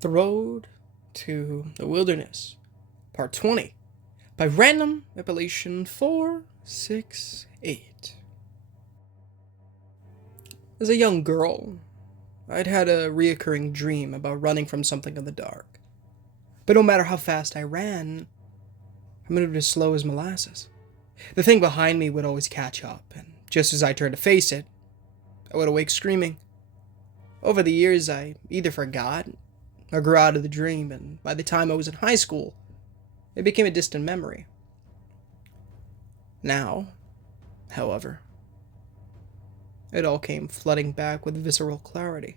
The Road to the Wilderness, Part 20, by Random Appellation 468. As a young girl, I'd had a reoccurring dream about running from something in the dark. But no matter how fast I ran, I moved as slow as molasses. The thing behind me would always catch up, and just as I turned to face it, I would awake screaming. Over the years, I either forgot or grew out of the dream, and by the time I was in high school, it became a distant memory. Now, however, it all came flooding back with visceral clarity.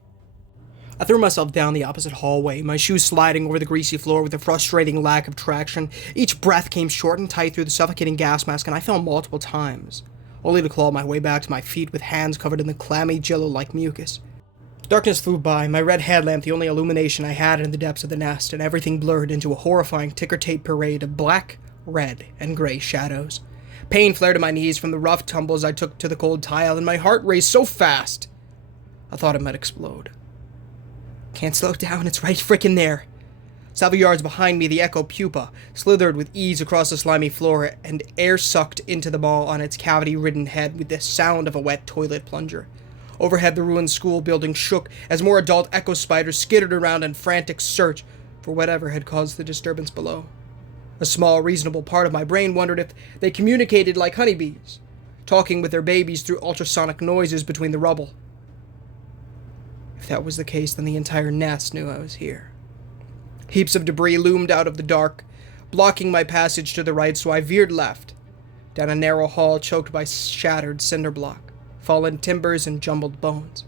I threw myself down the opposite hallway, my shoes sliding over the greasy floor with a frustrating lack of traction. Each breath came short and tight through the suffocating gas mask, and I fell multiple times, only to claw my way back to my feet with hands covered in the clammy jello-like mucus. Darkness flew by, my red headlamp the only illumination I had in the depths of the nest, and everything blurred into a horrifying ticker-tape parade of black, red, and gray shadows. Pain flared at my knees from the rough tumbles I took to the cold tile, and my heart raced so fast I thought it might explode. Can't slow down, it's right frickin' there. Several yards behind me, the echo pupa slithered with ease across the slimy floor, and air sucked into the ball on its cavity-ridden head with the sound of a wet toilet plunger. Overhead, the ruined school building shook as more adult echo spiders skittered around in frantic search for whatever had caused the disturbance below. A small, reasonable part of my brain wondered if they communicated like honeybees, talking with their babies through ultrasonic noises between the rubble. If that was the case, then the entire nest knew I was here. Heaps of debris loomed out of the dark, blocking my passage to the right, so I veered left, down a narrow hall choked by shattered cinder block, fallen timbers, and jumbled bones.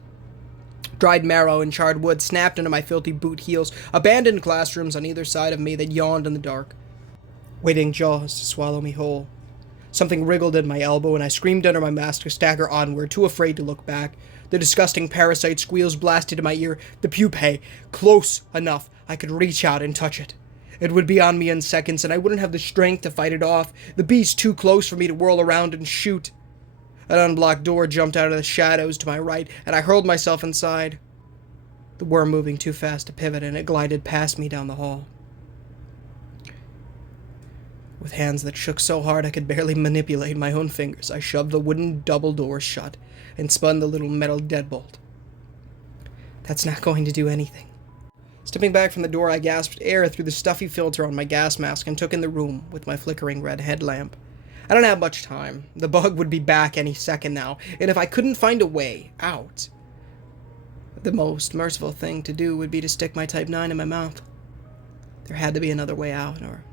Dried marrow and charred wood snapped into my filthy boot heels, abandoned classrooms on either side of me that yawned in the dark, waiting jaws to swallow me whole. Something wriggled at my elbow, and I screamed under my mask to stagger onward, too afraid to look back. The disgusting parasite squeals blasted in my ear, the pupae close enough I could reach out and touch it. It would be on me in seconds, and I wouldn't have the strength to fight it off, the beast too close for me to whirl around and shoot. An unblocked door jumped out of the shadows to my right, and I hurled myself inside. The worm moving too fast to pivot, and it glided past me down the hall. With hands that shook so hard I could barely manipulate my own fingers, I shoved the wooden double door shut and spun the little metal deadbolt. That's not going to do anything. Stepping back from the door, I gasped air through the stuffy filter on my gas mask and took in the room with my flickering red headlamp. I don't have much time. The bug would be back any second now, and if I couldn't find a way out, the most merciful thing to do would be to stick my Type 9 in my mouth. There had to be another way out, or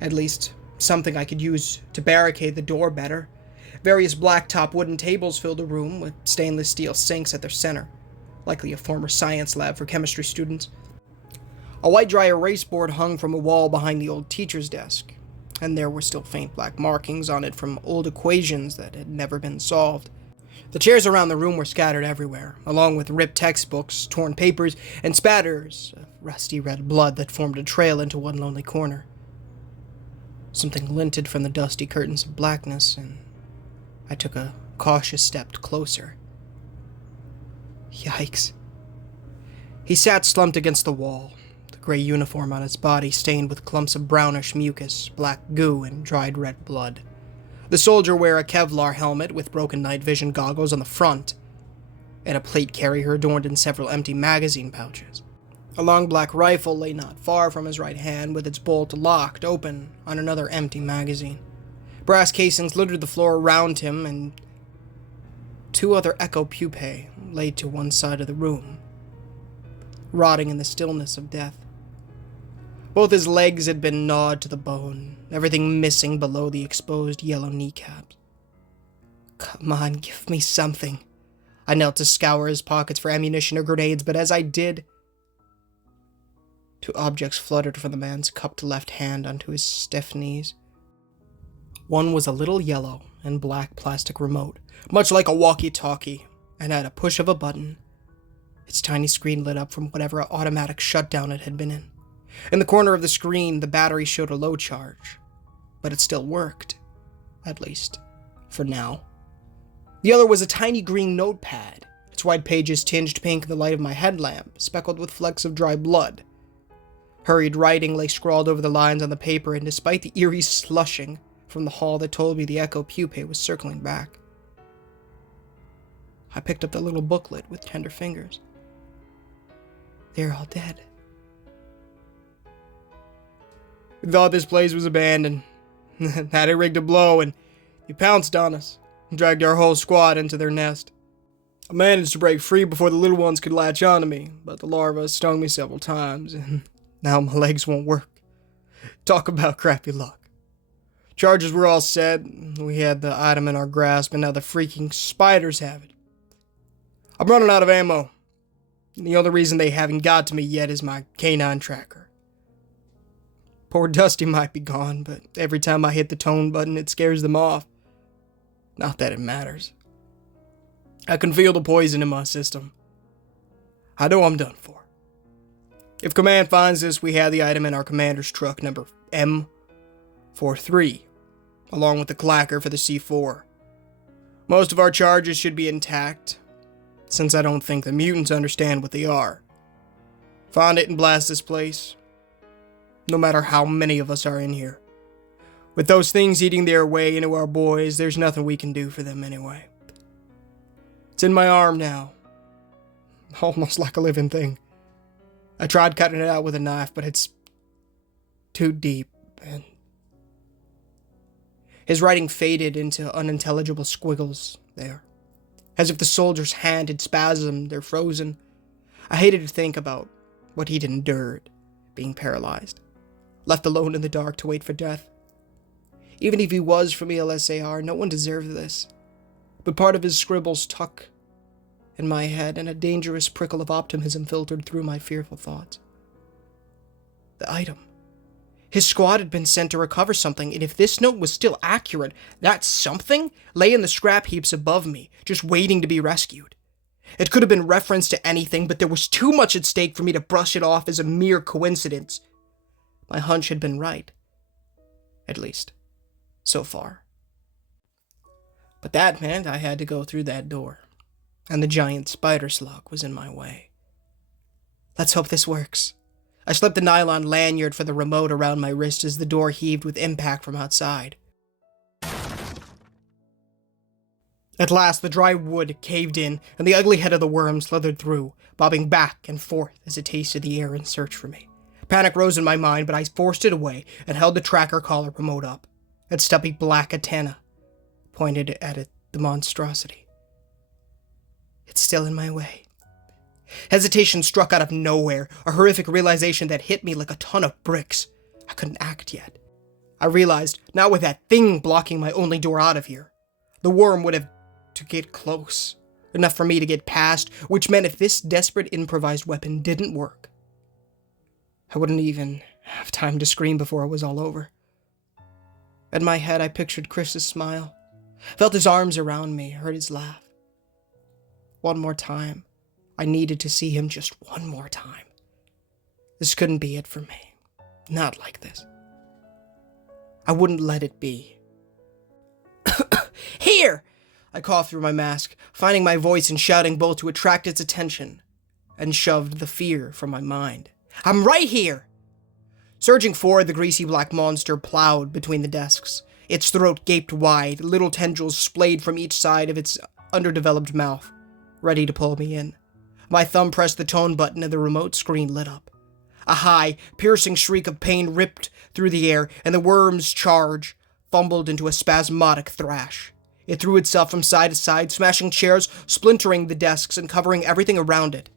at least something I could use to barricade the door better. Various blacktop wooden tables filled the room, with stainless steel sinks at their center, likely a former science lab for chemistry students. A white dry erase board hung from a wall behind the old teacher's desk, and there were still faint black markings on it from old equations that had never been solved. The chairs around the room were scattered everywhere, along with ripped textbooks, torn papers, and spatters of rusty red blood that formed a trail into one lonely corner. Something glinted from the dusty curtains of blackness, and I took a cautious step closer. Yikes. He sat slumped against the wall, the gray uniform on his body stained with clumps of brownish mucus, black goo, and dried red blood. The soldier wore a Kevlar helmet with broken night vision goggles on the front, and a plate carrier adorned in several empty magazine pouches. A long black rifle lay not far from his right hand, with its bolt locked open on another empty magazine. Brass casings littered the floor around him, and two other echo pupae lay to one side of the room, rotting in the stillness of death. Both his legs had been gnawed to the bone, everything missing below the exposed yellow kneecaps. Come on, give me something. I knelt to scour his pockets for ammunition or grenades, but as I did, two objects fluttered from the man's cupped left hand onto his stiff knees. One was a little yellow and black plastic remote, much like a walkie-talkie, and at a push of a button, its tiny screen lit up from whatever automatic shutdown it had been in. In the corner of the screen, the battery showed a low charge, but it still worked, at least for now. The other was a tiny green notepad, its white pages tinged pink in the light of my headlamp, speckled with flecks of dry blood. Hurried writing lay scrawled over the lines on the paper, and despite the eerie slushing from the hall that told me the echo pupae was circling back, I picked up the little booklet with tender fingers. They're all dead. We thought this place was abandoned. Had it rigged a blow, and he pounced on us and dragged our whole squad into their nest. I managed to break free before the little ones could latch onto me, but the larva stung me several times, and now my legs won't work. Talk about crappy luck. Charges were all set. We had the item in our grasp, and now the freaking spiders have it. I'm running out of ammo. And the only reason they haven't got to me yet is my canine tracker. Poor Dusty might be gone, but every time I hit the tone button, it scares them off. Not that it matters. I can feel the poison in my system. I know I'm done for. If Command finds this, we have the item in our commander's truck, number M43, along with the clacker for the C4. Most of our charges should be intact, since I don't think the mutants understand what they are. Find it and blast this place, no matter how many of us are in here. With those things eating their way into our boys, there's nothing we can do for them anyway. It's in my arm now, almost like a living thing. I tried cutting it out with a knife, but it's too deep, and his writing faded into unintelligible squiggles there, as if the soldier's hand had spasmed or frozen. I hated to think about what he'd endured, being paralyzed, left alone in the dark to wait for death. Even if he was from ELSAR, no one deserved this. But part of his scribbles stuck in my head, and a dangerous prickle of optimism filtered through my fearful thoughts. The item. His squad had been sent to recover something, and if this note was still accurate, that something lay in the scrap heaps above me, just waiting to be rescued. It could have been reference to anything, but there was too much at stake for me to brush it off as a mere coincidence. My hunch had been right. At least, so far. But that meant I had to go through that door, and the giant spider slug was in my way. Let's hope this works. I slipped the nylon lanyard for the remote around my wrist as the door heaved with impact from outside. At last, the dry wood caved in, and the ugly head of the worm slithered through, bobbing back and forth as it tasted the air in search for me. Panic rose in my mind, but I forced it away and held the tracker collar remote up. Its stubby black antenna pointed at it, the monstrosity. It's still in my way. Hesitation struck out of nowhere, a horrific realization that hit me like a ton of bricks. I couldn't act yet. I realized, not with that thing blocking my only door out of here. The worm would have to get close, enough for me to get past, which meant if this desperate improvised weapon didn't work, I wouldn't even have time to scream before it was all over. In my head, I pictured Chris's smile, felt his arms around me, heard his laugh. One more time. I needed to see him just one more time. This couldn't be it for me. Not like this. I wouldn't let it be. Here! I coughed through my mask, finding my voice and shouting both to attract its attention, and shoved the fear from my mind. I'm right here! Surging forward, the greasy black monster plowed between the desks. Its throat gaped wide, little tendrils splayed from each side of its underdeveloped mouth, ready to pull me in. My thumb pressed the tone button and the remote screen lit up. A high, piercing shriek of pain ripped through the air, and the worm's charge fumbled into a spasmodic thrash. It threw itself from side to side, smashing chairs, splintering the desks, and covering everything around it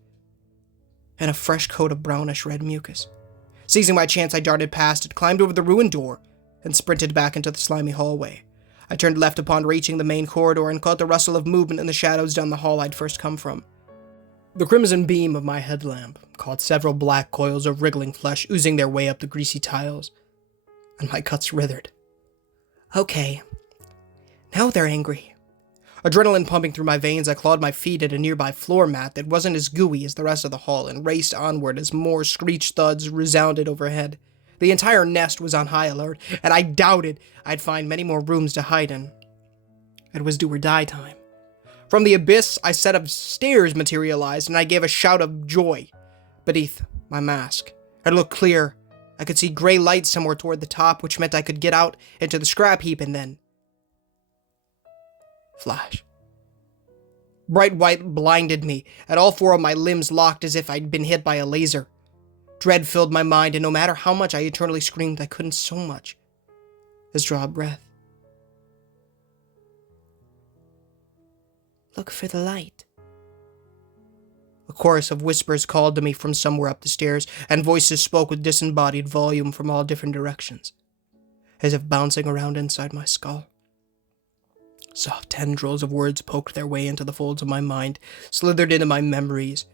in a fresh coat of brownish-red mucus. Seizing my chance, I darted past it, climbed over the ruined door, and sprinted back into the slimy hallway. I turned left upon reaching the main corridor and caught the rustle of movement in the shadows down the hall I'd first come from. The crimson beam of my headlamp caught several black coils of wriggling flesh oozing their way up the greasy tiles, and my guts writhed. Okay, now they're angry. Adrenaline pumping through my veins, I clawed my feet at a nearby floor mat that wasn't as gooey as the rest of the hall and raced onward as more screech thuds resounded overhead. The entire nest was on high alert, and I doubted I'd find many more rooms to hide in. It was do or die time. From the abyss, a set of stairs materialized, and I gave a shout of joy. Beneath my mask, it looked clear. I could see gray light somewhere toward the top, which meant I could get out into the scrap heap and then... flash. Bright white blinded me, and all four of my limbs locked as if I'd been hit by a laser. Dread filled my mind, and no matter how much I eternally screamed, I couldn't so much as draw a breath. Look for the light. A chorus of whispers called to me from somewhere up the stairs, and voices spoke with disembodied volume from all different directions, as if bouncing around inside my skull. Soft tendrils of words poked their way into the folds of my mind, slithered into my memories,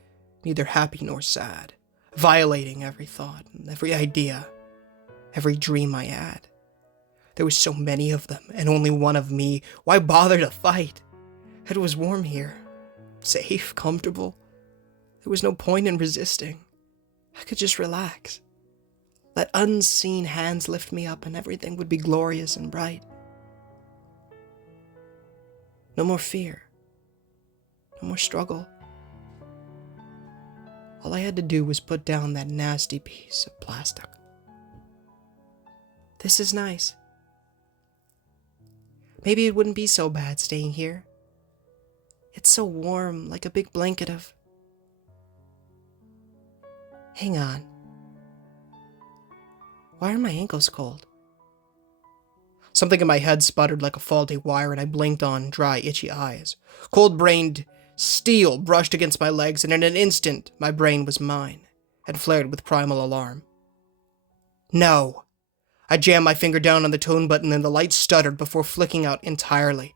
neither happy nor sad, violating every thought, every idea, every dream I had. There were so many of them, and only one of me. Why bother to fight? It was warm here, safe, comfortable. There was no point in resisting. I could just relax. Let unseen hands lift me up, and everything would be glorious and bright. No more fear. No more struggle. All I had to do was put down that nasty piece of plastic. This is nice. Maybe it wouldn't be so bad staying here. It's so warm, like a big blanket of... Hang on. Why are my ankles cold? Something in my head sputtered like a faulty wire, and I blinked on dry, itchy eyes. Cold-brained steel brushed against my legs, and in an instant, my brain was mine, and flared with primal alarm. No! I jammed my finger down on the tone button, and the light stuttered before flicking out entirely.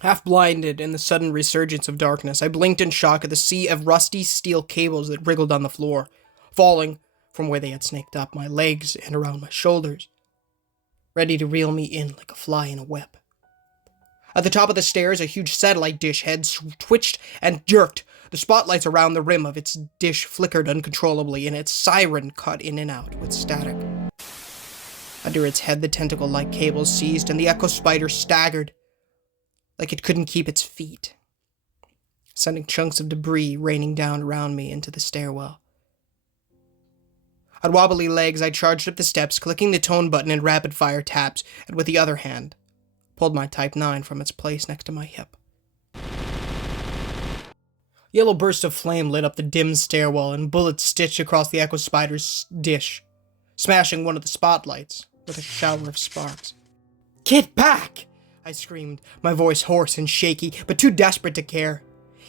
Half blinded in the sudden resurgence of darkness, I blinked in shock at the sea of rusty steel cables that wriggled on the floor, falling from where they had snaked up my legs and around my shoulders, ready to reel me in like a fly in a web. At the top of the stairs, a huge satellite dish head twitched and jerked. The spotlights around the rim of its dish flickered uncontrollably, and its siren cut in and out with static. Under its head, the tentacle-like cables seized, and the echo spider staggered, like it couldn't keep its feet, sending chunks of debris raining down around me into the stairwell. On wobbly legs, I charged up the steps, clicking the tone button in rapid-fire taps, and with the other hand, pulled my Type 9 from its place next to my hip. Yellow bursts of flame lit up the dim stairwell, and bullets stitched across the Echo Spider's dish, smashing one of the spotlights with a shower of sparks. "Get back!" I screamed, my voice hoarse and shaky, but too desperate to care.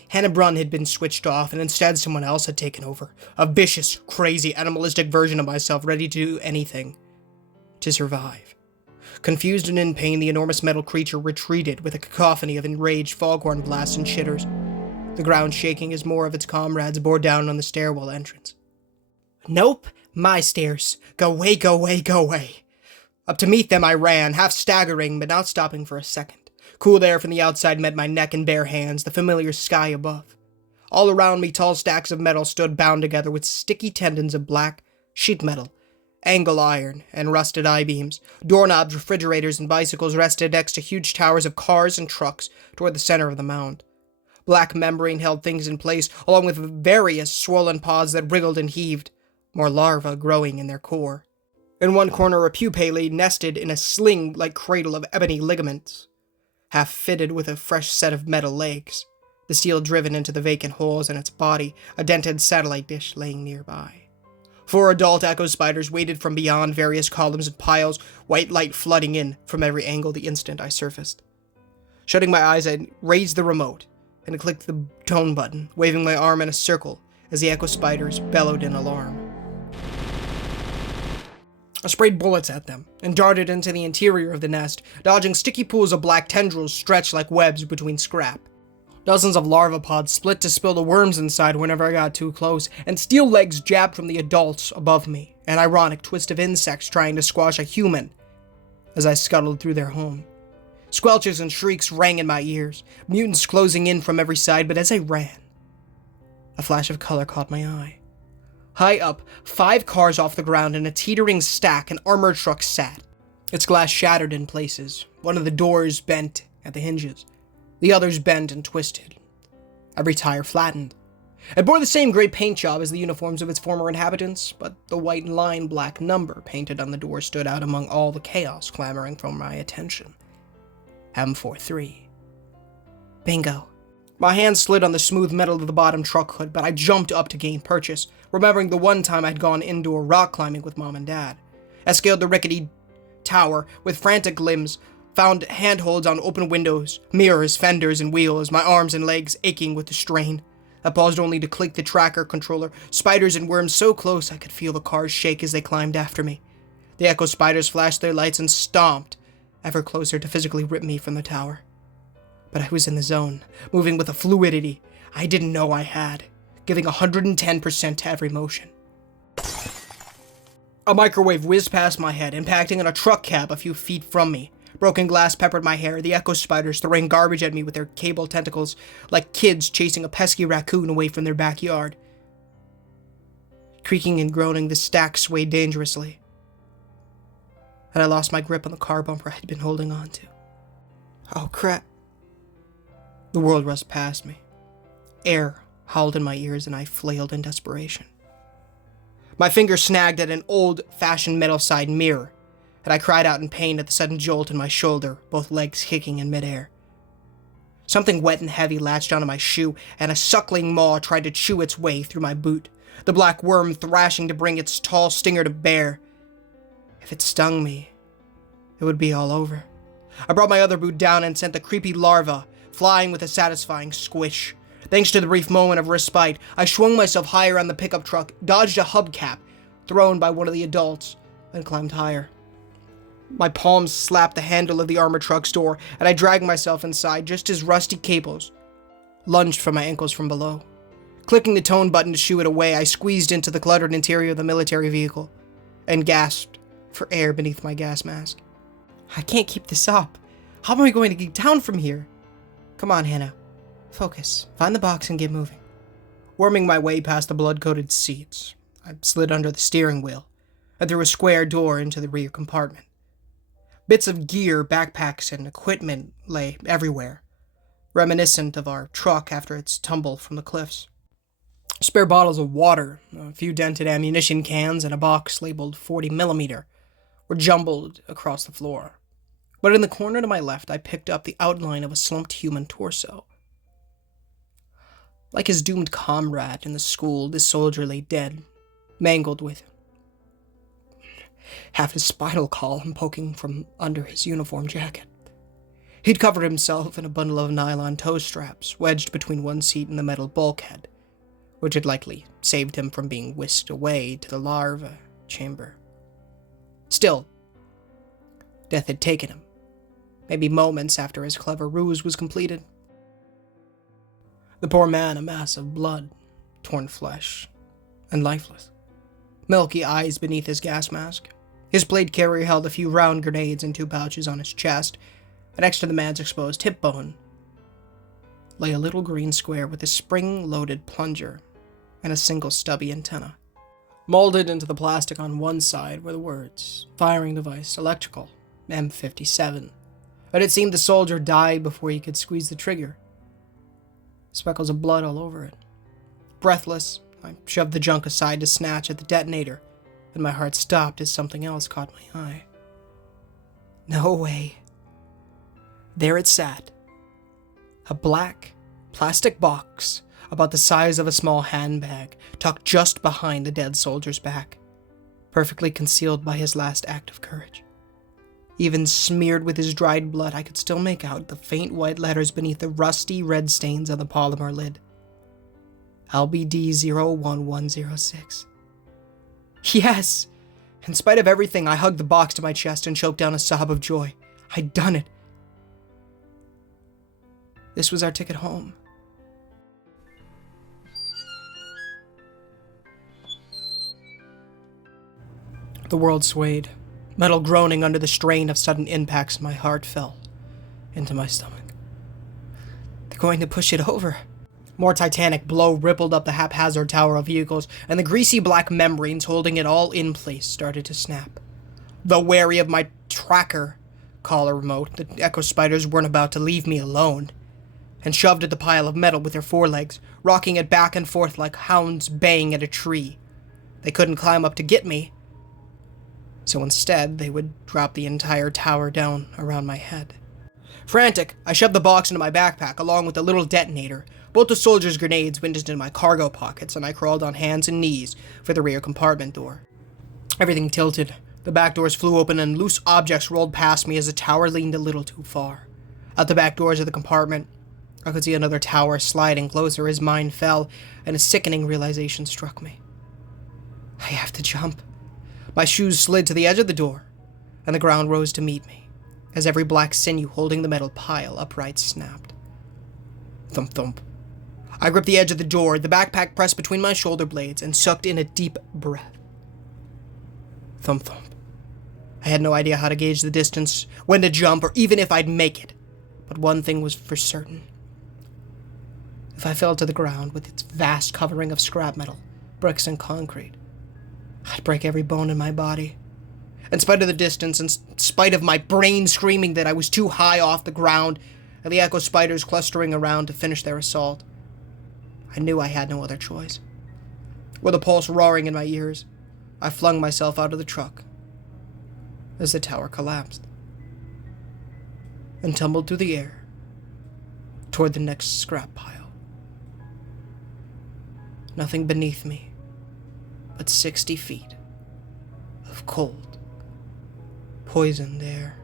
Hannah Brunn had been switched off, and instead someone else had taken over. A vicious, crazy, animalistic version of myself ready to do anything. To survive. Confused and in pain, the enormous metal creature retreated with a cacophony of enraged foghorn blasts and chitters, the ground shaking as more of its comrades bore down on the stairwell entrance. Nope, my stairs. Go away, go away, go away. Up to meet them I ran, half staggering, but not stopping for a second. Cool air from the outside met my neck and bare hands, the familiar sky above. All around me, tall stacks of metal stood bound together with sticky tendons of black sheet metal, angle iron, and rusted I-beams. Doorknobs, refrigerators, and bicycles rested next to huge towers of cars and trucks toward the center of the mound. Black membrane held things in place, along with various swollen pods that wriggled and heaved, more larvae growing in their core. In one corner, a pupae lay nested in a sling-like cradle of ebony ligaments, half fitted with a fresh set of metal legs, the steel driven into the vacant holes in its body, a dented satellite dish laying nearby. 4 adult echo spiders waited from beyond various columns and piles, white light flooding in from every angle the instant I surfaced. Shutting my eyes, I raised the remote and clicked the tone button, waving my arm in a circle as the echo spiders bellowed in alarm. I sprayed bullets at them and darted into the interior of the nest, dodging sticky pools of black tendrils stretched like webs between scrap. Dozens of larva pods split to spill the worms inside whenever I got too close, and steel legs jabbed from the adults above me, an ironic twist of insects trying to squash a human as I scuttled through their home. Squelches and shrieks rang in my ears, mutants closing in from every side, but as I ran, a flash of color caught my eye. High up, 5 cars off the ground in a teetering stack, an armored truck sat. Its glass shattered in places. One of the doors bent at the hinges. The others bent and twisted. Every tire flattened. It bore the same gray paint job as the uniforms of its former inhabitants, but the white line black number painted on the door stood out among all the chaos clamoring for my attention. M43. Bingo. My hand slid on the smooth metal of the bottom truck hood, but I jumped up to gain purchase, remembering the one time I'd gone indoor rock climbing with Mom and Dad. I scaled the rickety tower with frantic limbs, found handholds on open windows, mirrors, fenders, and wheels, my arms and legs aching with the strain. I paused only to click the tracker controller, spiders and worms so close I could feel the cars shake as they climbed after me. The echo spiders flashed their lights and stomped, ever closer to physically rip me from the tower. But I was in the zone, moving with a fluidity I didn't know I had, giving 110% to every motion. A microwave whizzed past my head, impacting on a truck cab a few feet from me. Broken glass peppered my hair, the echo spiders throwing garbage at me with their cable tentacles, like kids chasing a pesky raccoon away from their backyard. Creaking and groaning, the stack swayed dangerously, and I lost my grip on the car bumper I had been holding on to. Oh, crap. The world rushed past me. Air howled in my ears and I flailed in desperation. My finger snagged at an old-fashioned metal side mirror, and I cried out in pain at the sudden jolt in my shoulder, both legs kicking in midair. Something wet and heavy latched onto my shoe, and a suckling maw tried to chew its way through my boot, the black worm thrashing to bring its tall stinger to bear. If it stung me, it would be all over. I brought my other boot down and sent the creepy larva flying with a satisfying squish. Thanks to the brief moment of respite, I swung myself higher on the pickup truck, dodged a hubcap thrown by one of the adults, and climbed higher. My palms slapped the handle of the armored truck's door, and I dragged myself inside just as rusty cables lunged from my ankles from below. Clicking the tone button to shoo it away, I squeezed into the cluttered interior of the military vehicle and gasped for air beneath my gas mask. I can't keep this up. How am I going to get down from here? Come on, Hannah. Focus. Find the box and get moving. Worming my way past the blood-coated seats, I slid under the steering wheel and through a square door into the rear compartment. Bits of gear, backpacks, and equipment lay everywhere, reminiscent of our truck after its tumble from the cliffs. Spare bottles of water, a few dented ammunition cans, and a box labeled 40mm were jumbled across the floor. But in the corner to my left, I picked up the outline of a slumped human torso. Like his doomed comrade in the school, this soldier lay dead, mangled with half his spinal column poking from under his uniform jacket. He'd covered himself in a bundle of nylon toe straps wedged between one seat and the metal bulkhead, which had likely saved him from being whisked away to the larva chamber. Still, death had taken him, maybe moments after his clever ruse was completed. The poor man, a mass of blood, torn flesh, and lifeless. Milky eyes beneath his gas mask. His blade carrier held a few round grenades in 2 pouches on his chest, and next to the man's exposed hip bone lay a little green square with a spring-loaded plunger and a single stubby antenna. Molded into the plastic on one side were the words, "Firing device, electrical, M57." But it seemed the soldier died before he could squeeze the trigger. Speckles of blood all over it. Breathless, I shoved the junk aside to snatch at the detonator, and my heart stopped as something else caught my eye. No way. There it sat. A black, plastic box about the size of a small handbag, tucked just behind the dead soldier's back, perfectly concealed by his last act of courage. Even smeared with his dried blood, I could still make out the faint white letters beneath the rusty red stains on the polymer lid. LBD 01106. Yes! In spite of everything, I hugged the box to my chest and choked down a sob of joy. I'd done it. This was our ticket home. The world swayed, metal groaning under the strain of sudden impacts. My heart fell into my stomach. They're going to push it over. More titanic blow rippled up the haphazard tower of vehicles, and the greasy black membranes holding it all in place started to snap. Though wary of my tracker collar remote, the echo spiders weren't about to leave me alone, and shoved at the pile of metal with their forelegs, rocking it back and forth like hounds baying at a tree. They couldn't climb up to get me, so instead they would drop the entire tower down around my head. Frantic, I shoved the box into my backpack along with the little detonator. Both the soldiers' grenades went into my cargo pockets, and I crawled on hands and knees for the rear compartment door. Everything tilted. The back doors flew open and loose objects rolled past me as the tower leaned a little too far. Out the back doors of the compartment, I could see another tower sliding closer as mine fell, and a sickening realization struck me. I have to jump. My shoes slid to the edge of the door, and the ground rose to meet me, as every black sinew holding the metal pile upright snapped. Thump thump. I gripped the edge of the door, the backpack pressed between my shoulder blades, and sucked in a deep breath. Thump thump. I had no idea how to gauge the distance, when to jump, or even if I'd make it. But one thing was for certain. If I fell to the ground with its vast covering of scrap metal, bricks, and concrete, I'd break every bone in my body. In spite of the distance, in spite of my brain screaming that I was too high off the ground, and the echo spiders clustering around to finish their assault, I knew I had no other choice. With a pulse roaring in my ears, I flung myself out of the truck as the tower collapsed and tumbled through the air toward the next scrap pile. Nothing beneath me but 60 feet of cold, poisoned air.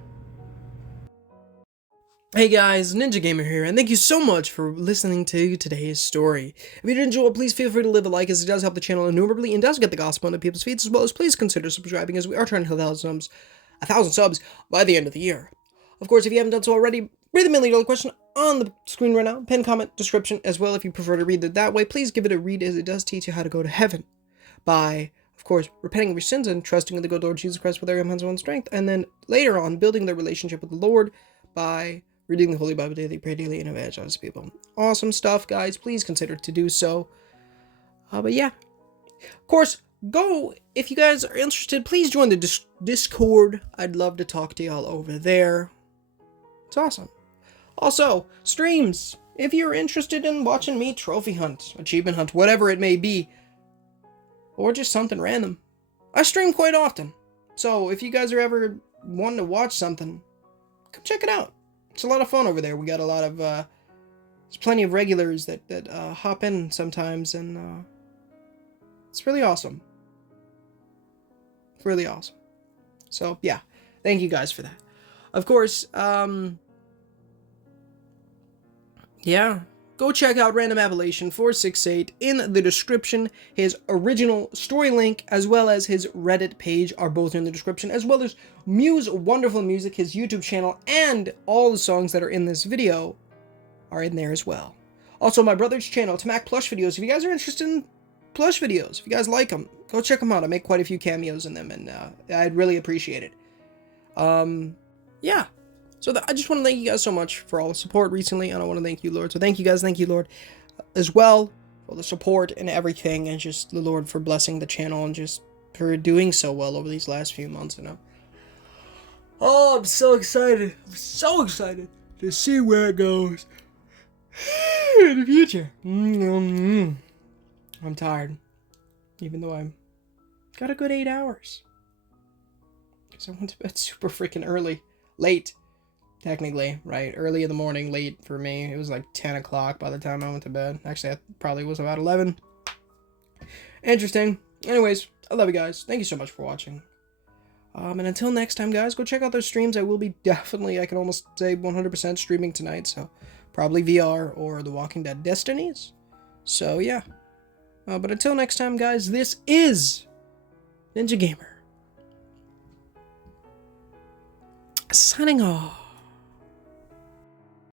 Hey guys, Ninja Gamer here, and thank you so much for listening to today's story. If you did enjoy it, please feel free to leave a like, as it does help the channel innumerably and does get the gospel into people's feeds, as well as please consider subscribing, as we are trying to hit 1,000 subs by the end of the year. Of course, if you haven't done so already, read the $1 million question on the screen right now, pin, comment, description as well. If you prefer to read it that way, please give it a read, as it does teach you how to go to heaven by, of course, repenting of your sins and trusting in the good Lord Jesus Christ with their hands and strength, and then later on building their relationship with the Lord by reading the Holy Bible daily, pray daily, and evangelize people. Awesome stuff, guys. Please consider to do so. But yeah, of course, go, if you guys are interested, please join the Discord. I'd love to talk to y'all over there. It's awesome. Also, streams. If you're interested in watching me trophy hunt, achievement hunt, whatever it may be, or just something random, I stream quite often. So if you guys are ever wanting to watch something, come check it out. It's a lot of fun over there. We got a lot of, there's plenty of regulars that hop in sometimes, and it's really awesome. It's really awesome. So, yeah. Thank you guys for that. Of course, yeah. Go check out Random Appellation 468 in the description. His original story link, as well as his Reddit page, are both in the description, as well as Muse Wonderful Music, his YouTube channel, and all the songs that are in this video are in there as well. Also, my brother's channel, Tamak Plush Videos. If you guys are interested in plush videos, if you guys like them, go check them out. I make quite a few cameos in them, and I'd really appreciate it. Yeah. So I just want to thank you guys so much for all the support recently, and I want to thank you, Lord. So thank you guys, Lord, as well, for the support and everything, and just the Lord for blessing the channel and just for doing so well over these last few months, you know. Oh, I'm so excited. I'm so excited to see where it goes in the future. I'm tired, even though I've got a good 8 hours, because I went to bed super freaking early. Late. Technically, right? Early in the morning, late for me. It was like 10 o'clock by the time I went to bed. Actually, I probably was about 11. Interesting. Anyways, I love you guys. Thank you so much for watching. And until next time, guys, go check out those streams. I will be definitely, I can almost say 100% streaming tonight. So, probably VR or The Walking Dead Destinies. So, yeah. But until next time, guys, this is Ninja Gamer, signing off.